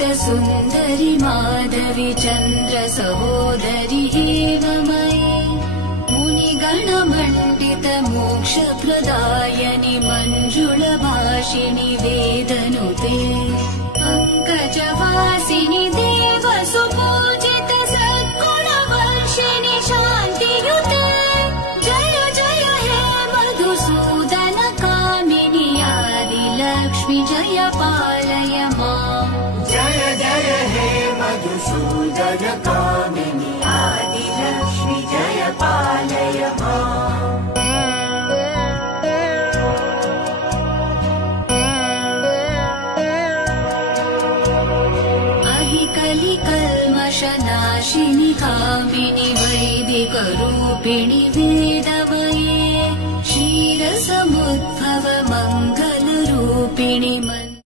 सुन्दरि माधवी चन्द्र सहोदरि हेममयी मुनिगणमण्डित मोक्षप्रदायनि मञ्जुळभाषिणि वेदनुते पङ्कजवासिनि देवसुपूजित सद्गुणवर्षिणि शान्तियुते जय जय हे मधुसूदन कामिनि आदिलक्ष्मि जय पालय माम् जय जय हे मधुसूदन कामिनि आदिलक्ष्मि जय पालय माम् कलिकल्मषनाशिनि कामिनि वैदिकरूपिणि वेदमये क्षीरसमुद्भव मङ्गलरूपिणि